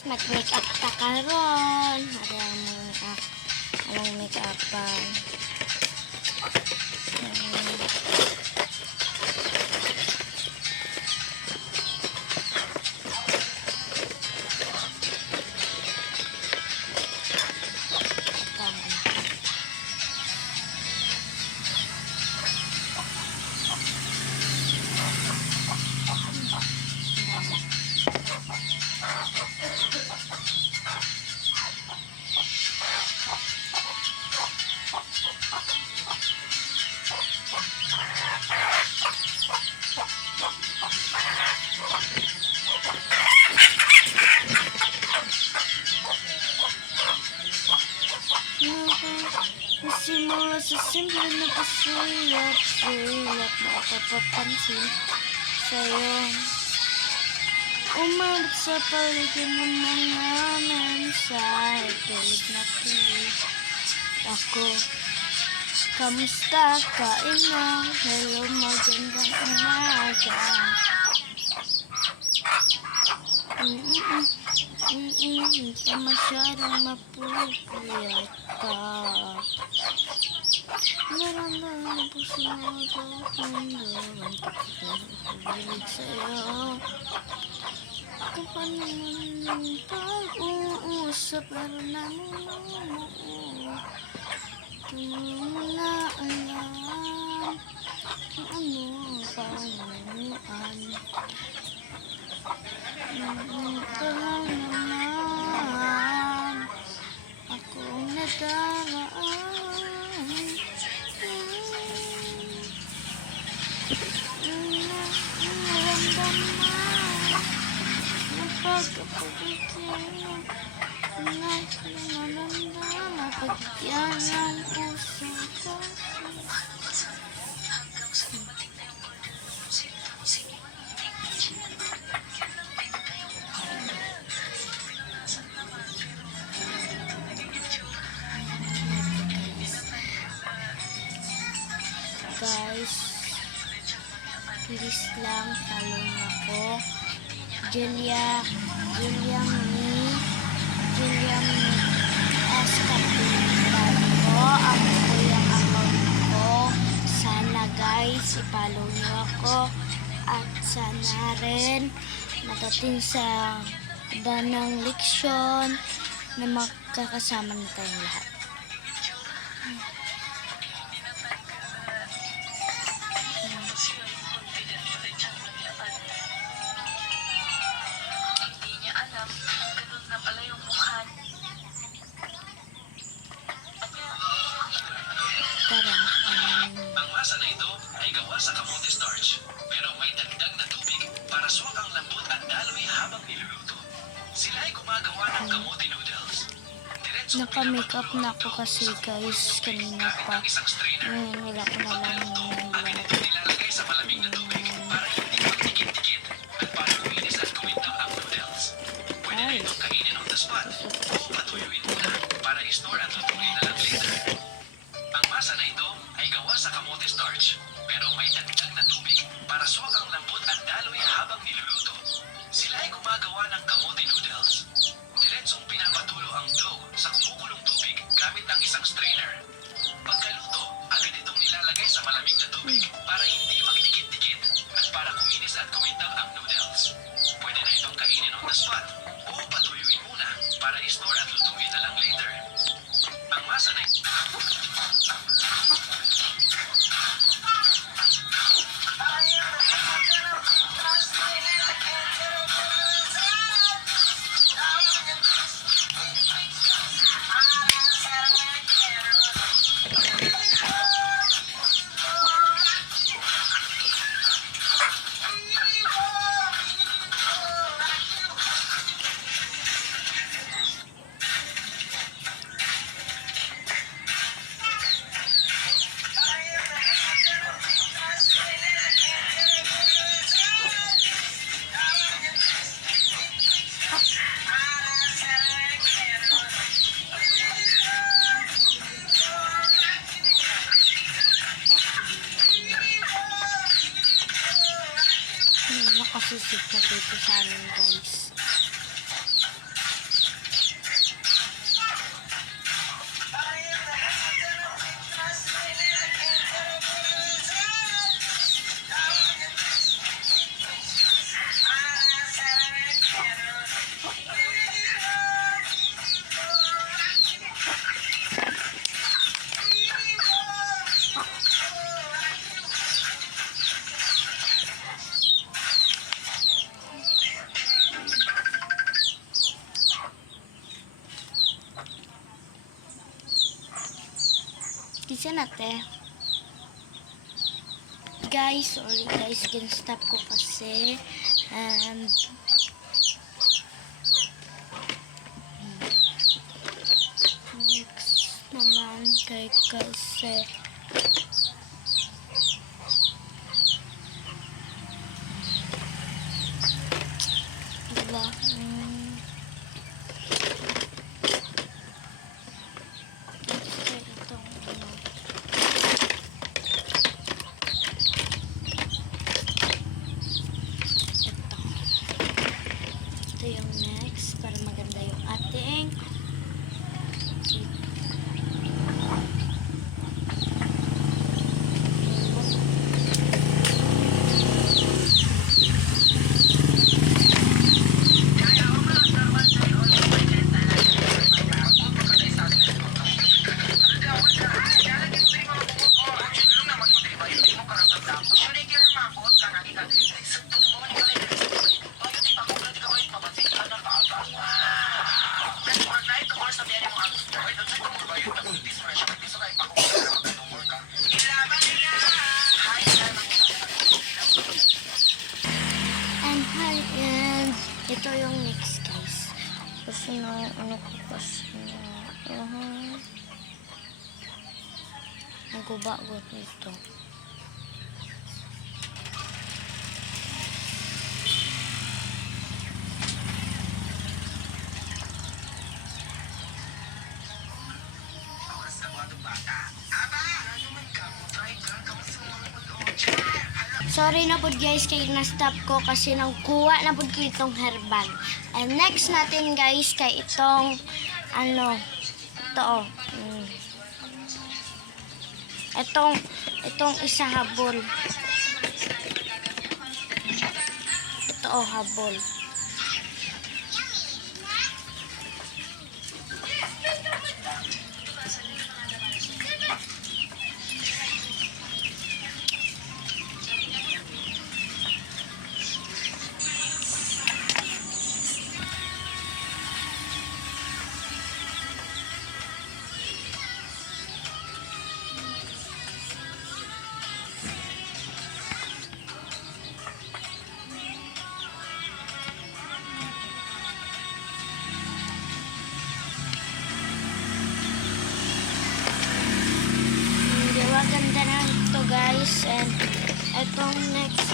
Mag-makeup ta karon. Anong make-upan? Simula sa simple na pasulat makapapansin sa'yo. Umabot sa paligid ng mga mensahe, kilig na kilig ako. Kamusta ka, ina? Hello, magandang umaga. Hindi ka masyadong mapupuyat ka. Maraming na puso mo ito kung gawin kapag sa'yo. Kapag naman ng pag-uusap, laro na mo. Tingin mo na alam kung ano ang panganuan. Ito lang naman akong nadaraan. Pagkapagiging nananda, pagkikyan ng puso ko. Guys, please lang follow niyo ako. Julia Escapilado ko. Ako po yung account ko. Sana guys, i-follow niyo ako. At sana rin matating sa iba ng leksyon na magkakasama na tayong lahat. Ang masa na ito ay gawa sa kamote starch, pero may dagdag na tubig para suwak ang lambot at daloy habang niluluto. Sila ay gumagawa ng kamote noodles. Naka-makeup na ako kasi guys, kanina pa. Wala ko na lang nilalagay sa malamig na tubig para hindi magdikit-dikit at para kuminis at kumintab ang noodles. Pwede na itong kainin on the spot o patuyuin muna para i-store at lutuin na lang later. Ang masa na ito ay gawa sa kamote starch, pero may dagdag na tubig para suwak ang lambot at daloy habang niluluto. Sila ay gumagawa ng kamote noodles. Diretsong pinapatulo ang dough sa kumukulong tubig gamit ang isang strainer. Pagkaluto, agad itong nilalagay sa malamig na tubig para hindi magdikit-dikit at para kuminis at kumintab ang noodles. Pwede na itong kainin on the spot o patuyuin muna para i-store at lutuin na lang later. Ang masa na ito nakasisip na dito sa amin guys. Isa na, te. Guys, sorry guys, kin-stop ko kasi. And next naman kay kasi diba? Kasi itong ano. Ito yung next para maganda yung ating and hi, and ito yung next guys. Kasi na, ano ko kasi na, ang guba-gut nito. Sorry na po guys kay na-stop ko kasi nangkuha na po ko itong herbal. And next natin guys kay itong ano, ito oh. Itong isa habol. Ito oh habol. Ganda na ito guys, and itong next